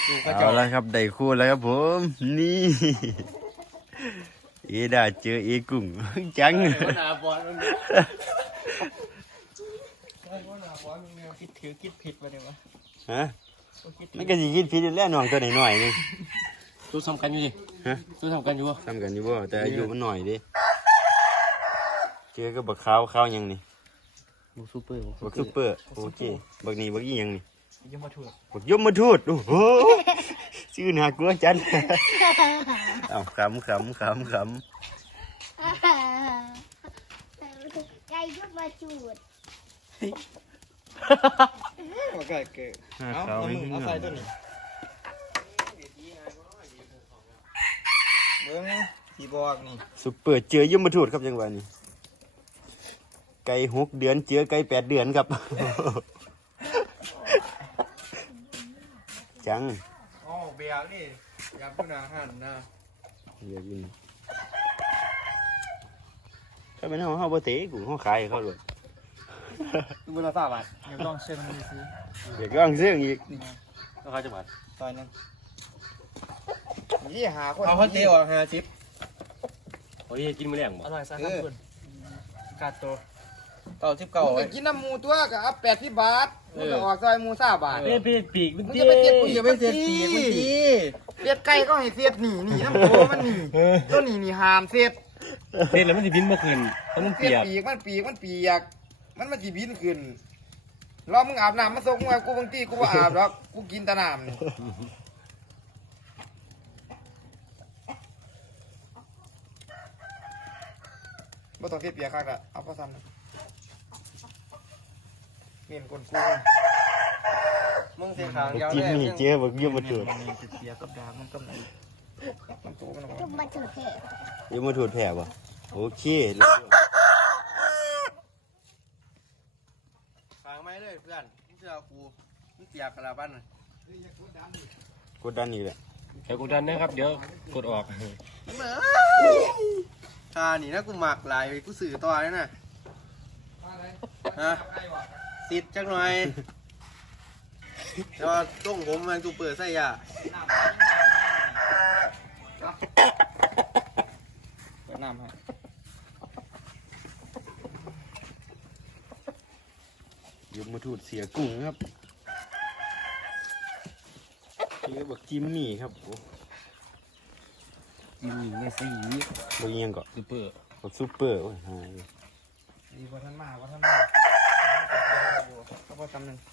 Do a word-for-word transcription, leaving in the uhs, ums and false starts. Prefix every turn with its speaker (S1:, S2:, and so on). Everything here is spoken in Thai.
S1: เอาละครับได้คู่แล้วครับผมนี่เอดาเจอเอกุ้งจัง
S2: คิดถือคิดผิดไปเลยวะ
S1: ฮะมันก็สิคิดผิดแล้วน้องตัวหน่อยๆนึง
S2: สู้สำคัญอยู่ดิฮะสู้สำคัญอยู่บ่
S1: สำคัญอยู่บ่แต่อายุมันหน่อยดิเจอก็บักขาวขาวยังนี่
S2: บักซูเปอร์
S1: บักซูเปอร์โอเคบักนี้บักอียังนี่
S2: ยมมาทูด
S1: บักยมมาทูดโอ้โหชื่อน่ากลัวจังเอ้าขำขำขำขำ
S3: ไก่ยมมาทูด
S2: ว่าไก่เกิดเอาเอามือเอาใส่ตัวนี้เบิ้งสีบอกนี่
S1: ซูเปอร์เจอยมมาทูดครับจังหวะนี้ไก่หกเดือนเจอไก่แปดเดือนครับจัง
S2: อ๋อเบียร์นี่ยำพวกนาหันนะ
S1: เบียร์กินถ้าเป็นห้องห้องปกติกูห้องขายเขาด้วย
S2: ดูบุญละสามบาทเดี๋ยวลองเชื่อมันดูซิ
S1: เดี๋ยวก็ต้องซื้ออีก
S2: ราคาจะบาทตอนนั้น
S4: ยี่หาคน
S2: เอาคนเตะออกห้าสิบ
S5: โอ้ยกินมื้อแรงบ่
S2: อร่อยซะครับคุณกาโตเก้าสิบเก้า
S4: มึงกินน้ำมูตัวกับอัพแปดสิบบาทมึงก็ออกซอยมูซ่าบาท
S5: เป็นเป็นปีกมัน
S4: มึง
S5: ตี
S4: จะไปเสียดมึง
S2: อย่าไปเสียดปีกมันตี
S4: เสียดไก่ก็ให้เสียดหนีหนีน้ำโตมันหนีตัวหนีหนีหามเสียด
S5: เล่นแล้วมันสิบินบ่ขึ้นเพราะมัน
S4: เสี
S5: เปี
S4: ยด
S5: ยก
S4: ปีกมันปีกมันปีกมันมันจีบินขึ้นรอมึงอาบน้ำมาส่งมึงกูบางทีกูว่าอาบแล้วกูกินแต่น้ำนี่บ่ต้องเสียดเปียกคักละเอาพอซ้ำนะเมียนคนกู
S2: มึงเสียขางยาว
S1: จิ้ม
S2: เลย
S1: นี่เจ๊บอกยมมาทูด
S2: เสียกับดาบมันก็มันมันโตมัน
S3: ยมมาทูดแท้
S1: ยมมาทูดแผ่บ่โอเค
S2: ขางไม่เลยเพื่อนมึงเชื่อกูมึงเสียกระบ้านหน่อย
S1: กดดันอีกแหละ
S5: เดี๋ยวกดดันนะครับเดี๋ยวกดออก
S2: ทานี่นะกูหมักหลายกูสื่อต่อเลยนะฮะติดจังหน่อยแล้วต้องผมมันกูเปิดใส่ยาเปิดน้ำให้
S1: ยมมาทูดเสียกุ้งครับเรียกบอกจิมมี่ครับ
S5: ยิงไงสิ
S1: บอกยังก่อน
S5: ซูเปอร์
S1: บอกซูเปอร์โอ้ยหาย
S4: ดีกว่าท่านมากกว่าท่านมากก็พอจำหนึ่ง